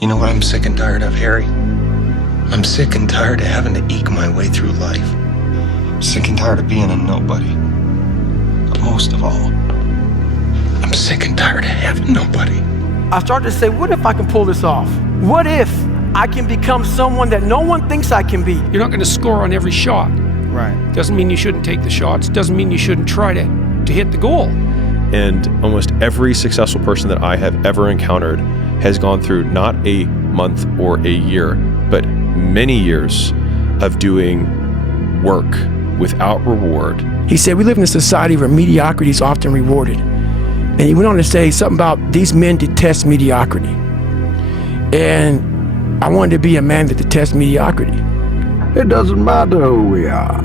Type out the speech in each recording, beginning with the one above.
You know what I'm sick and tired of, Harry? I'm sick and tired of having to eke my way through life. Sick and tired of being a nobody. But most of all, I'm sick and tired of having nobody. I started to say, what if I can pull this off? What if I can become someone that no one thinks I can be? You're not going to score on every shot. Right. Doesn't mean you shouldn't take the shots. Doesn't mean you shouldn't try to hit the goal. And almost every successful person that I have ever encountered has gone through not a month or a year, but many years of doing work without reward. He said, we live in a society where mediocrity is often rewarded. And he went on to say something about these men detest mediocrity. And I wanted to be a man that detests mediocrity. It doesn't matter who we are.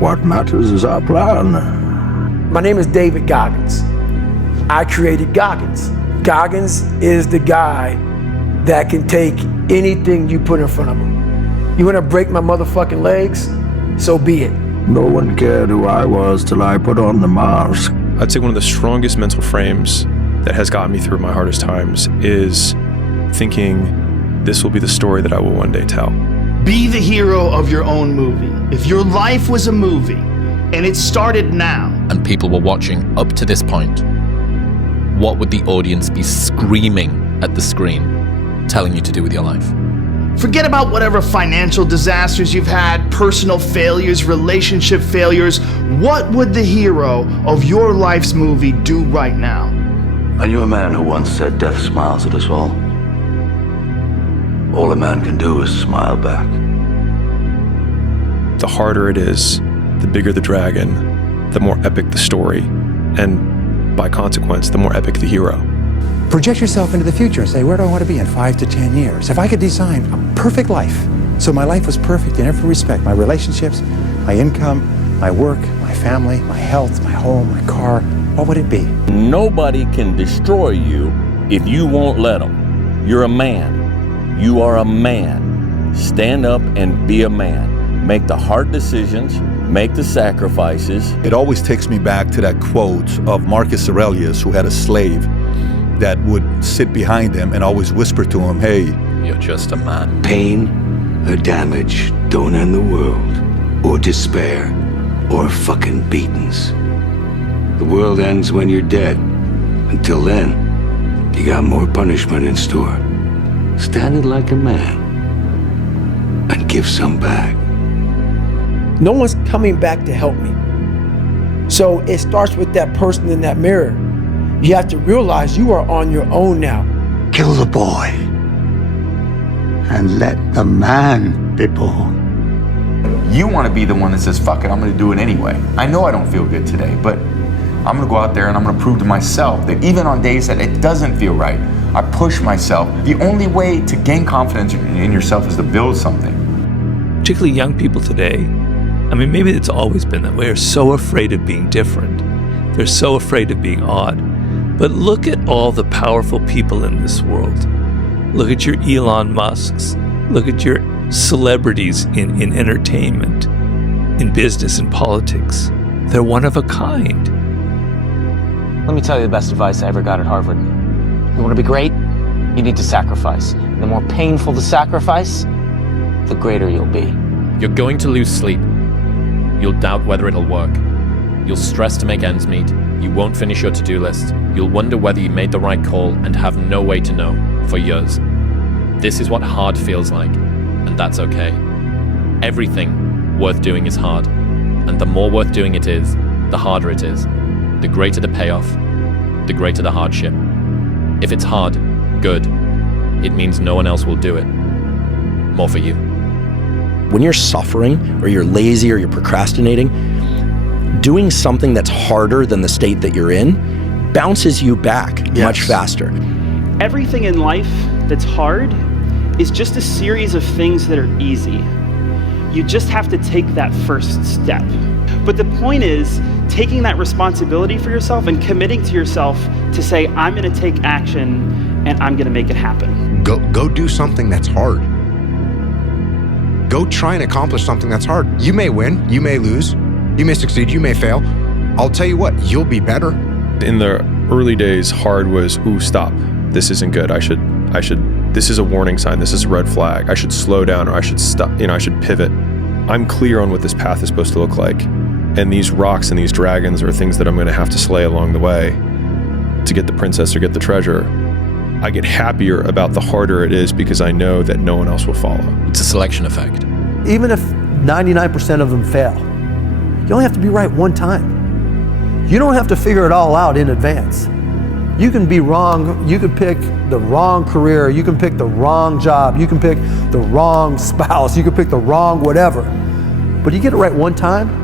What matters is our plan. My name is David Goggins. I created Goggins. Goggins is the guy that can take anything you put in front of him. You want to break my motherfucking legs? So be it. No one cared who I was till I put on the mask. I'd say one of the strongest mental frames that has gotten me through my hardest times is thinking this will be the story that I will one day tell. Be the hero of your own movie. If your life was a movie and it started now, and people were watching up to this point, what would the audience be screaming at the screen, telling you to do with your life? forget about whatever financial disasters you've had, personal failures, relationship failures. What would the hero of your life's movie do right now? I knew a man who once said death smiles at us all. All a man can do is smile back. The harder it is, the bigger the dragon, the more epic the story, and by consequence, the more epic the hero. Project yourself into the future and say, where do I want to be in 5 to 10 years? If I could design a perfect life, so my life was perfect in every respect, my relationships, my income, my work, my family, my health, my home, my car, what would it be? Nobody can destroy you if you won't let them. You're a man. You are a man. Stand up and be a man. Make the hard decisions, make the sacrifices. It always takes me back to that quote of Marcus Aurelius, who had a slave that would sit behind him and always whisper to him, hey, you're just a man. Pain or damage don't end the world, or despair, or fucking beatings. The world ends when you're dead. Until then, you got more punishment in store. Stand it like a man and give some back. No one's coming back to help me. So it starts with that person in that mirror. You have to realize you are on your own now. Kill the boy and let the man be born. You want to be the one that says, fuck it, I'm going to do it anyway. I know I don't feel good today, but I'm going to go out there and I'm going to prove to myself that even on days that it doesn't feel right, I push myself. The only way to gain confidence in yourself is to build something. Particularly young people today, I mean, maybe it's always been that way, are so afraid of being different. They're so afraid of being odd. But look at all the powerful people in this world. Look at your Elon Musks. Look at your celebrities in entertainment, in business and politics. They're one of a kind. Let me tell you the best advice I ever got at Harvard. You want to be great? You need to sacrifice. The more painful the sacrifice, the greater you'll be. You're going to lose sleep. You'll doubt whether it'll work. You'll stress to make ends meet. You won't finish your to-do list. You'll wonder whether you made the right call and have no way to know for years. This is what hard feels like, and that's okay. Everything worth doing is hard, and the more worth doing it is, the harder it is. The greater the payoff, the greater the hardship. If it's hard, good. It means no one else will do it. More for you. When you're suffering, or you're lazy, or you're procrastinating, doing something that's harder than the state that you're in bounces you back much faster. Everything in life that's hard is just a series of things that are easy. You just have to take that first step. But the point is taking that responsibility for yourself and committing to yourself to say, I'm gonna take action and I'm gonna make it happen. Go do something that's hard. Go try and accomplish something that's hard. You may win, you may lose, you may succeed, you may fail. I'll tell you what, you'll be better. In the early days, hard was, ooh, stop. This isn't good. I should this is a warning sign, this is a red flag, I should slow down, or I should stop, I should pivot. I'm clear on what this path is supposed to look like. And these rocks and these dragons are things that I'm going to have to slay along the way to get the princess or get the treasure. I get happier about the harder it is because I know that no one else will follow. It's a selection effect. Even if 99% of them fail, you only have to be right one time. You don't have to figure it all out in advance. You can be wrong, you can pick the wrong career, you can pick the wrong job, you can pick the wrong spouse, you can pick the wrong whatever. But you get it right one time,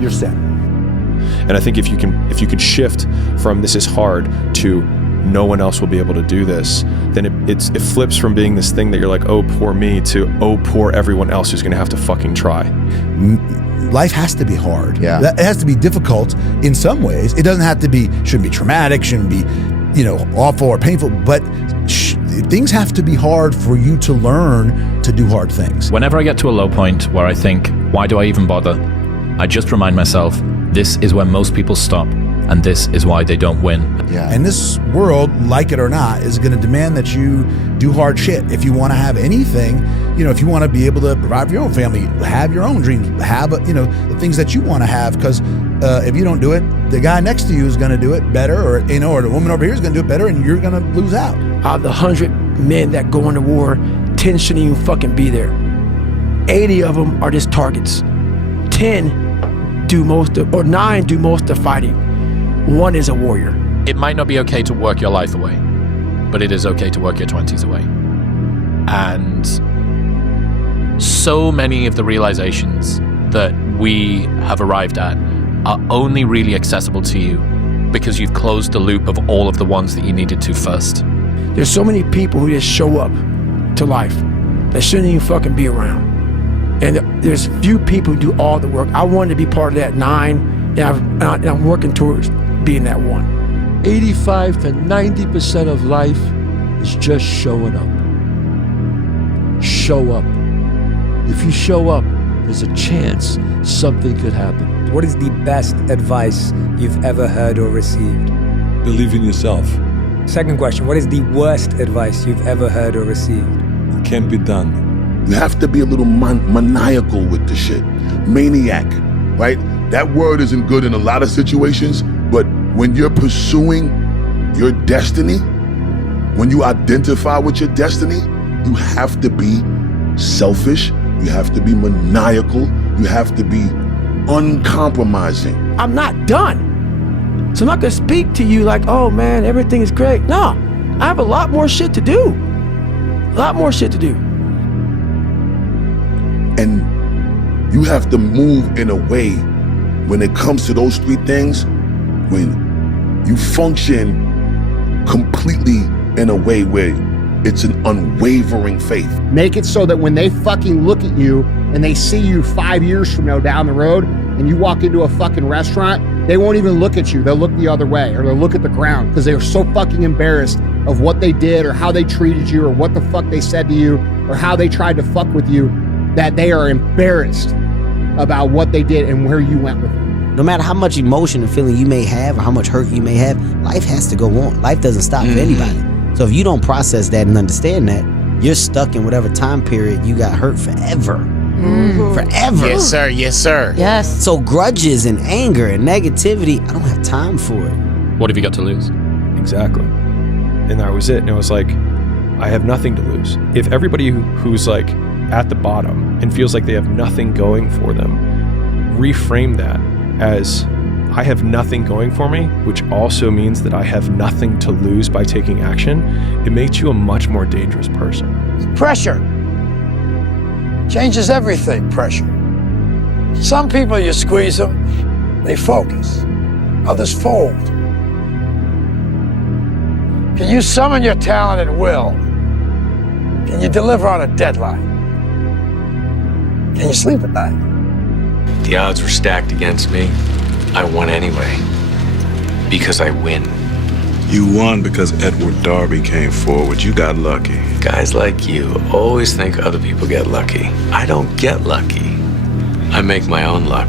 you're set. And I think if you can shift from this is hard to no one else will be able to do this, then it flips from being this thing that you're like, oh, poor me, to oh, poor everyone else who's going to have to fucking try. Life has to be hard. Yeah. It has to be difficult in some ways. It doesn't have to be, shouldn't be traumatic, shouldn't be, awful or painful, but things have to be hard for you to learn to do hard things. Whenever I get to a low point where I think, why do I even bother? I just remind myself, this is where most people stop, and this is why they don't win. Yeah. And this world, like it or not, is going to demand that you do hard shit. If you want to have anything, if you want to be able to provide for your own family, have your own dreams, have, the things that you want to have, because if you don't do it, the guy next to you is going to do it better, or the woman over here is going to do it better, and you're going to lose out. Out of the 100 men that go into war, 10 shouldn't even fucking be there. 80 of them are just targets. 10 do most of, or 9 do most of the fighting. 1 is a warrior. It might not be okay to work your life away, but it is okay to work your 20s away. And so many of the realizations that we have arrived at are only really accessible to you because you've closed the loop of all of the ones that you needed to first. There's so many people who just show up to life that shouldn't even fucking be around. And there's few people who do all the work. I wanted to be part of that 9, and I'm working towards being that 1. 85 to 90% of life is just showing up. Show up. If you show up, there's a chance something could happen. What is the best advice you've ever heard or received? Believe in yourself. Second question, what is the worst advice you've ever heard or received? It can't be done. You have to be a little maniacal with the shit. Maniac, right? That word isn't good in a lot of situations, but when you're pursuing your destiny, when you identify with your destiny, you have to be selfish, you have to be maniacal, you have to be uncompromising. I'm not done. So I'm not gonna speak to you like, oh man, everything is great. No, I have a lot more shit to do. A lot more shit to do. And you have to move in a way when it comes to those 3 things, when you function completely in a way where it's an unwavering faith. Make it so that when they fucking look at you and they see you 5 years from now down the road and you walk into a fucking restaurant, they won't even look at you. They'll look the other way, or they'll look at the ground because they are so fucking embarrassed of what they did or how they treated you or what the fuck they said to you or how they tried to fuck with you, that they are embarrassed about what they did and where you went with it. No matter how much emotion and feeling you may have or how much hurt you may have, life has to go on. Life doesn't stop for anybody. So if you don't process that and understand that, you're stuck in whatever time period you got hurt forever. Forever. Yes, sir. Yes, sir. Yes. So grudges and anger and negativity, I don't have time for it. What have you got to lose? Exactly. And that was it. And it was like, I have nothing to lose. If everybody who's like at the bottom and feels like they have nothing going for them, reframe that as I have nothing going for me, which also means that I have nothing to lose by taking action, it makes you a much more dangerous person. Pressure changes everything, pressure. Some people, you squeeze them, they focus. Others fold. Can you summon your talent at will? Can you deliver on a deadline? Can you sleep at night? The odds were stacked against me. I won anyway. Because I win. You won because Edward Darby came forward. You got lucky. Guys like you always think other people get lucky. I don't get lucky. I make my own luck.